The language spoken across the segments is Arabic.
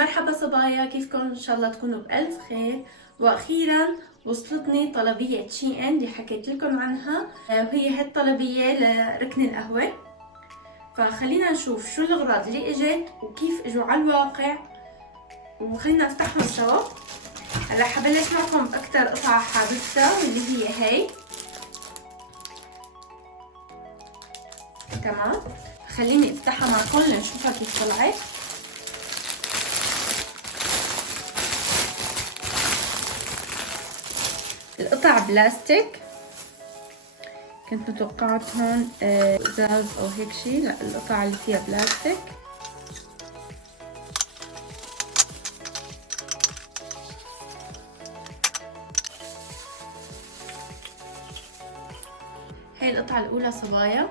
مرحبا صبايا، كيفكم؟ ان شاء الله تكونوا بألف خير. واخيرا وصلتني طلبية شي ان اللي حكيت لكم عنها، وهي هي الطلبية لركن القهوة. فخلينا نشوف شو الاغراض اللي اجت وكيف اجوا على الواقع، وخلينا نفتحهم سوا. هلا حبلش معكم باكثر قطعة حاببتها واللي هي تمام. خليني افتحها معكم لنشوفها كيف طلعت. القطع بلاستيك، كنت متوقعت هون ازاز او هيك شي، لا القطع اللي فيها بلاستيك. هاي القطعة الاولى صبايا.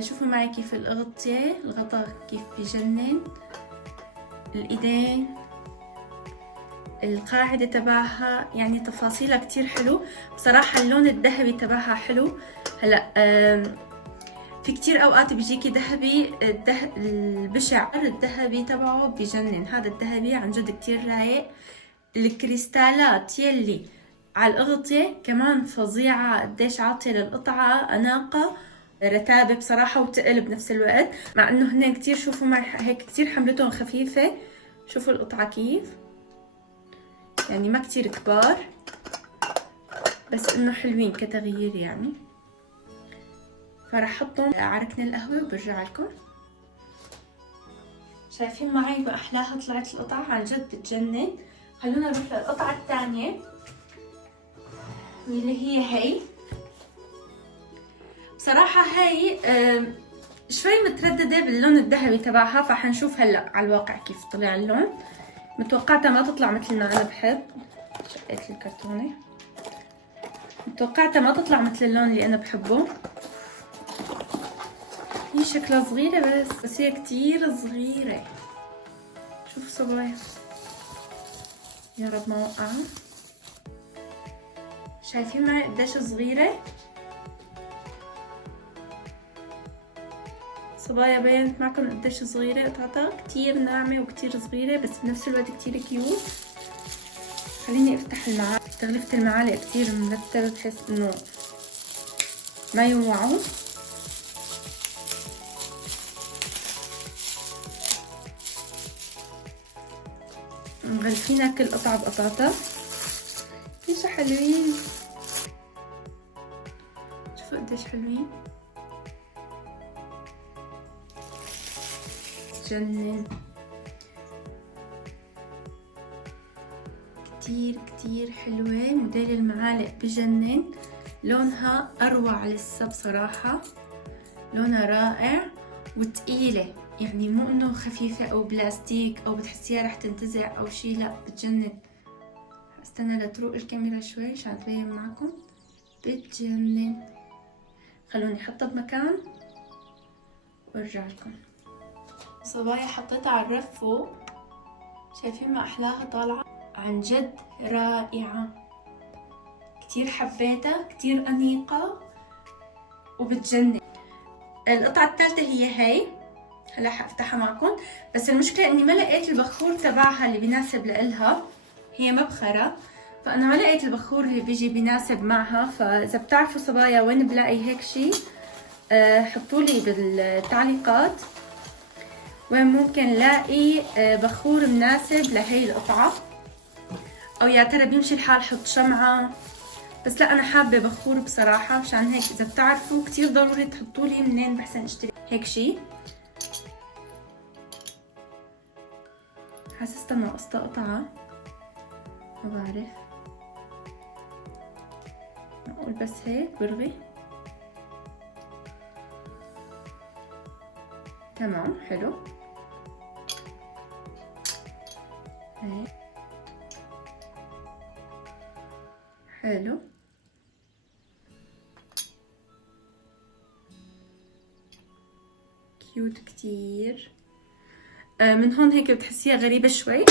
شوفوا معي كيف الاغطية، الغطاء كيف بجنن، الايدين، القاعدة تبعها، يعني تفاصيلها كتير حلو بصراحة. اللون الذهبي تبعها حلو. هلا في كتير اوقات بيجيكي ذهبي، البشع الذهبي تبعه بجنن. هذا الذهبي عن جد كتير رايق. الكريستالات يلي على الاغطية كمان فظيعة، قديش عاطية للقطعة اناقة، رتابة بصراحة وتقل بنفس الوقت، مع انه هن كتير، شوفوا معي هيك كتير حملتهم خفيفة. شوفوا القطعة كيف، يعني ما كتير كبار، بس انه حلوين كتغيير يعني. فرح احطهم على ركن القهوة وبرجع لكم. شايفين معي ما احلاها طلعت القطعة، عن جد بتجنن. خلونا نروح للقطعة الثانية اللي هي بصراحة هي شوي مترددة باللون الذهبي تبعها، فحنشوف هلا على الواقع كيف طلع اللون. متوقعتها ما تطلع مثل ما انا بحب. شقيت الكرتونة. متوقعتها ما تطلع مثل اللون اللي انا بحبه. هي شكلها صغيرة بس هي كتير صغيرة. شوفوا صبايا، يا رب ما وقعها. شايفين معي قديش صغيرة صبايا؟ بينت معكم قديش صغيرة قطعتها، كتير ناعمة وكتير صغيرة، بس بنفس الوقت كتير كيوت. خليني افتح المعالق. تغلفة المعالق كتير مرتبة بحيث انه ما يوعوا. مغلفينها كل قطعة بقطعتها. كيف حلوين، شوفوا قديش حلوين، جنن. كتير كتير حلوة. موديل المعالق بجنن، لونها اروع لسه بصراحة، لونها رائع وتقيلة، يعني مو انه خفيفة او بلاستيك او بتحسيها رح تنتزع او شي، لا بتجنن. استنى لتروق الكاميرا شوي عشان تبين معكم. بتجنن. خلوني احطها بمكان وارجع لكم. صبايا حطيتها على الرف فوق، شايفين ما احلاها طالعة، عن جد رائعة. كتير حبيتها، كتير انيقة وبتجنن. القطعة الثالثة هي هلا حفتحها معكم، بس المشكلة اني ما لقيت البخور تبعها اللي بيناسب لإلها. هي مبخرة، فانا ما لقيت البخور اللي بيجي بيناسب معها. فاذا بتعرفوا صبايا وين بلاقي هيك شي، حطولي بالتعليقات وين ممكن لاقي بخور مناسب لهي القطعة، او يا ترى بيمشي الحال حط شمعة. بس لا، انا حابة بخور بصراحة، مشان هيك اذا بتعرفوا كتير ضروري تحطولي منين بحسن اشتري هيك شي. حاسستها ناقصتها قطعة، ما بعرف، معقول بس هيك برغي. تمام حلو. هيك حلو. كيوت كتير. من هون هيك بتحسيها غريبة شوي.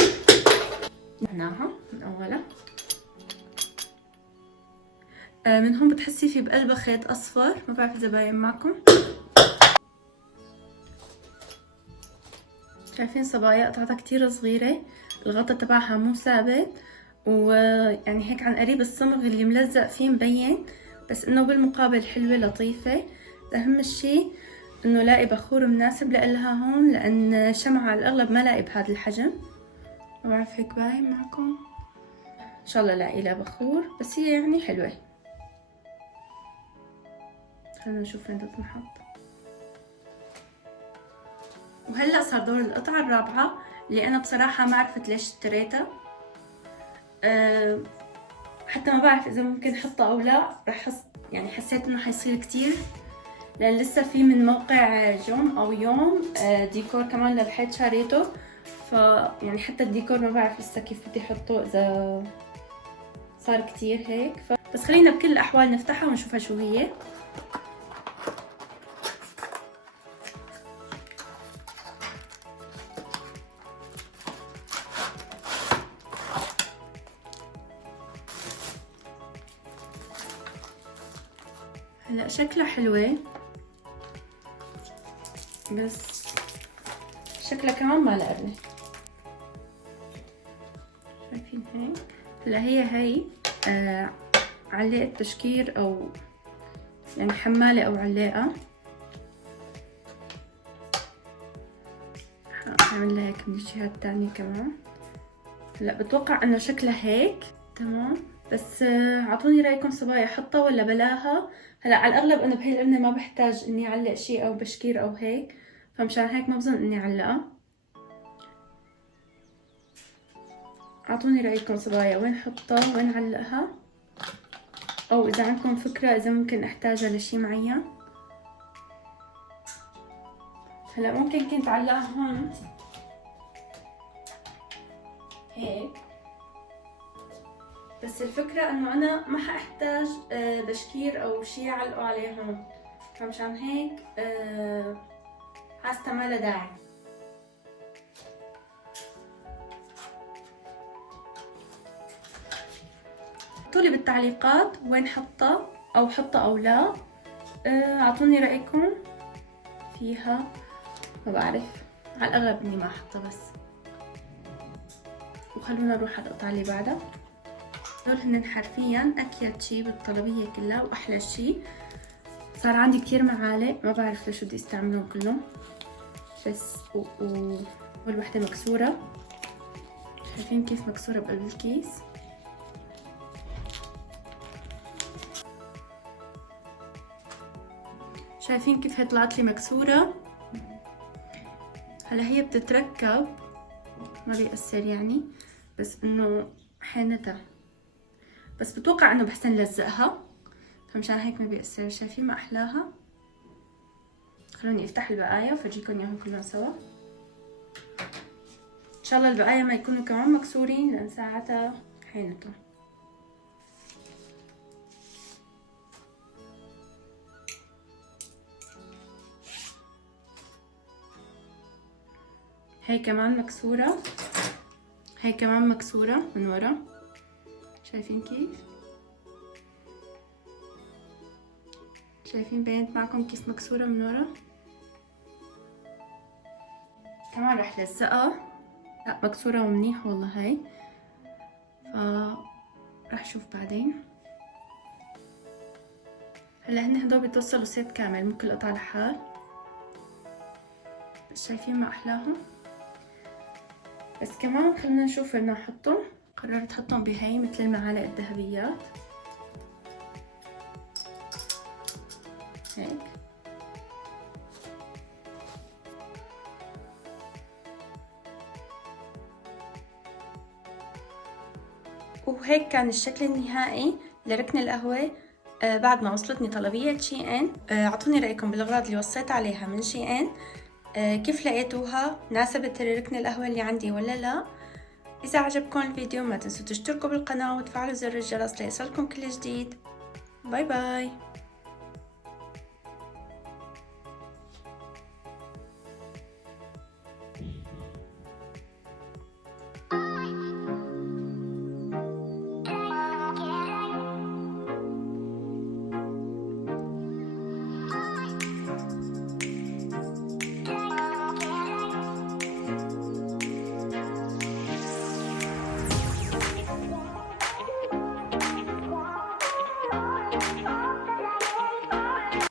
معناها من أولها من هون بتحسي في بقلبها خيط أصفر، ما بعرف إذا باين معكم. شايفين صبايا قطعتها كتير صغيرة، الغطا تبعها مو ثابت، ويعني هيك عن قريب الصمغ اللي ملزق فيه مبين، بس انه بالمقابل حلوة لطيفة. اهم شي انه لاقي بخور مناسب لإلها هون، لان شمعة على الاغلب ما لاقي بهذا الحجم. ما بعرف هيك باين معكم، ان شاء الله لاقي لها بخور، بس هي يعني حلوة. خلينا نشوف وين بدها تنحط. وهلا صار دور القطعة الرابعة اللي انا بصراحة ما عرفت ليش اشتريتها. حتى ما بعرف اذا ممكن احطها او لا، رح يعني حسيت انه حيصير كتير، لان لسه في من موقع جوم او يوم ديكور كمان للحيط شاريته، يعني حتى الديكور ما بعرف لسه كيف بدي احطه اذا صار كتير هيك. بس خلينا بكل الاحوال نفتحها ونشوفها شو هي. هلا شكلها حلوة، بس شكلها كمان ما لقرني. شايفين هيك؟ هلا هي علاقة تشكير او يعني حمالة او علاقة. هعمل لها هيك من الجهة التانية كمان. هلا بتوقع انه شكلها هيك تمام، بس اعطوني رايكم صبايا احطها ولا بلاها. هلا على الاغلب انه بهي القرنة ما بحتاج اني اعلق شيء او بشكير او هيك، فمشان هيك ما بظن اني اعلقها. اعطوني رايكم صبايا وين احطها وين اعلقها، او اذا عندكم فكرة اذا ممكن احتاجها لشي معين. هلا ممكن كنت اعلقها هون هيك، بس الفكرة انه انا ما حاحتاج بشكير او شي اعلقه عليه هون، فمشان هيك حاسة ما لها داعي. اكتبولي بالتعليقات وين حطها او حطها او لا. اعطوني رايكم فيها، ما بعرف، على الاغلب اني ما احطها بس. وخلونا نروح على القطعة اللي بعدها. دول هن حرفيا اكيد شي بالطلبية كلها، واحلى شي صار عندي كتير معالق ما بعرف ليش بدي استعملهم كلهم، بس والوحدة مكسورة. شايفين كيف مكسورة بقلب الكيس؟ شايفين كيف هي طلعت لي مكسورة؟ هلا هي بتتركب ما بيأثر يعني، بس انه حينتها، بس بتوقع انه بحسن لزقها، فمشان هيك ما بيأثر. شايفين ما احلاها؟ خلوني افتح البقايا وفرجيكم اياهم كلهم سوا. ان شاء الله البقايا ما يكونوا كمان مكسورين، لان ساعتها حينتهم. هي كمان مكسورة، هي كمان مكسورة من ورا. شايفين كيف؟ شايفين بينت معكم كيف مكسورة من ورا؟ كمان رح لزقها، لا مكسورة ومنيح والله هاي، رح شوف بعدين. هلا هن هدول بيتوصلوا سيت كامل مو كل قطعة لحال، بس شايفين ما احلاهم. بس كمان خلينا نشوف وين نحطهم. قررت احطهم بهي مثل المعالق الذهبيات هيك. وهيك كان الشكل النهائي لركن القهوة بعد ما وصلتني طلبية شي ان. اعطوني رأيكم بالأغراض اللي وصيت عليها من شي ان، كيف لقيتوها؟ ناسبت ركن القهوة اللي عندي ولا لا؟ إذا عجبكم الفيديو ما تنسوا تشتركوا بالقناة وتفعلوا زر الجرس ليصلكم كل جديد. باي باي.